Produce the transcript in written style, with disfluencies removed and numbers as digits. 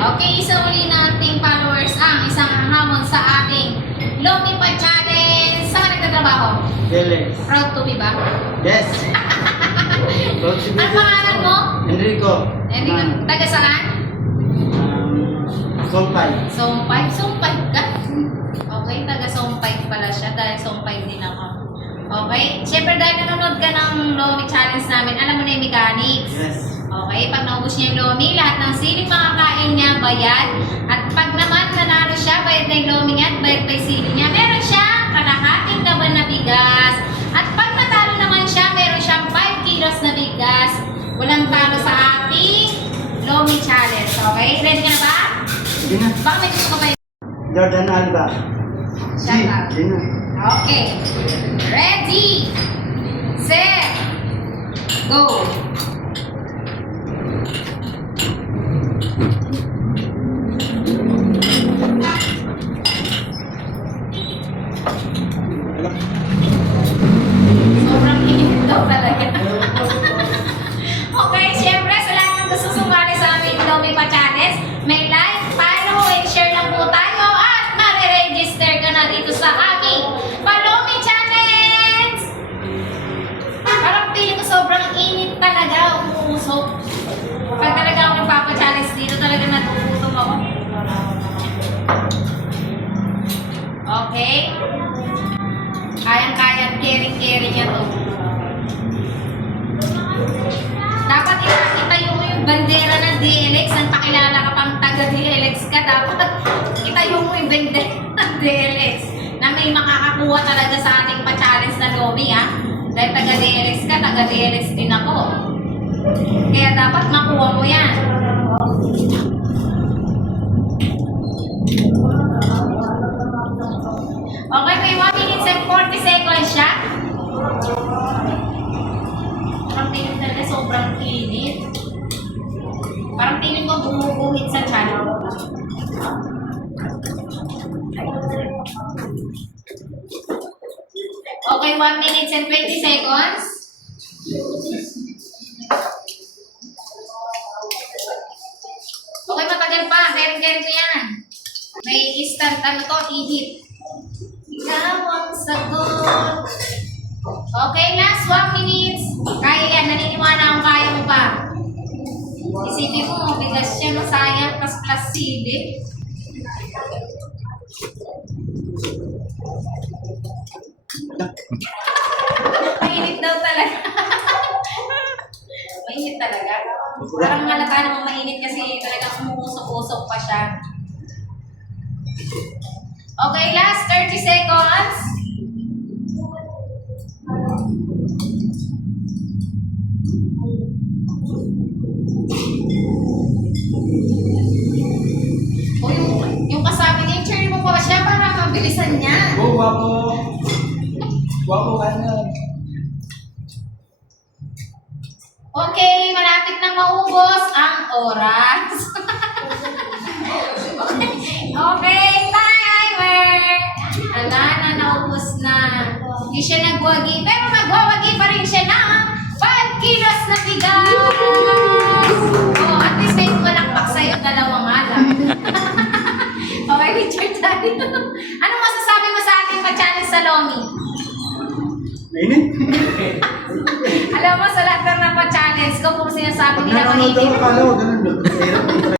Okay, isa uli nating followers ang isang hamon sa ating Lomi Pa Challenge. Saan ka nagtatrabaho? Dele. Proud to be ba? Yes. Ano pangalan mo? Enrico. Enrico, taga saan? Sompay. Sompay ka? Okay, taga Sompay pala siya dahil Sompay din ako. Okay, syempre dahil nanonood ka ng Lomi Challenge namin, alam mo na yung mechanics. Yes. Okay, pag naubos niya yung Lomi, lahat ng siling makakain niya, bayad. At pag naman nanalo siya, bayad na yung Lomi niya at bayad pa yung sili niya, meron siyang kalahating laban na bigas. At pag natalo naman siya, meron siyang 5 kilos na bigas. Walang talo sa ating Lomi Challenge. Okay, ready ka na ba? Sige na. Baka may gusto ka ba yun? Jordan Alba. Shout out. Sige na. Okay, ready, set, go. Sobrang init daw talaga. Okay, syempre sa lahat ng gusto sumali sa aming Lomi Pa Challenge, may like, follow, and share lang po tayo at mare-register ka na dito sa aming Lomi Challenge! Parang feeling ko sobrang init talaga, umuusok. Pag talaga ako nagpapa-challenge dito, talaga natututom ako. Okay? Kayang-kaya, caring-caring niya to. Dapat itayo mo yung bandera ng DLX. Nang pakilala ka pang taga-DLX ka, dapat itayo mo yung bandera ng DLX na may makakakuha talaga sa ating pa-challenge na Lomi, ha? Dahil taga-DLX ka, taga-DLX din ako. Kaya dapat makuha mo yan. Okay, may 1 minutes and 40 seconds siya. Parang tingin talaga sobrang init. Parang tingin ko bumubuhit sa tiyan. Okay, 1 minutes and 20 seconds. Okay, matagal pa. Kering-kering ko yan. May instant, ano to, ihit. Ikaw ang sagot. Okay, last 1 minutes. Kaya yan, naniniwala akong kaya mo pa. Isipin mo, bigas siya, no, sayang, plus sili. Mainit daw talaga. Mainit talaga. Parang halata namang mainit kasi talagang umuusok-usok pa siya. Okay, last 30 seconds. O yung kasama niya, yung cherry mo pa siya para mabilisan niya. Oh, wapo. Wapo ka na. Okay, malapit nang maubos ang oras. Okay, timer! Ala na, naubos na. Hindi siya nagwagi, pero magwawagi pa rin siya ng 5 kilos na bigas! Oh, at least may malakpak sa'yo, dalawang alam. Okay, Richard, tayo. Ano masasabi mo sa ating pa-challenge sa Lomi? Mainit. Alam mo, sa lahat ng pa-challenge ko, kung sinasabi nila Nanonood ako, mainit. kala ko ganun. Mahirap.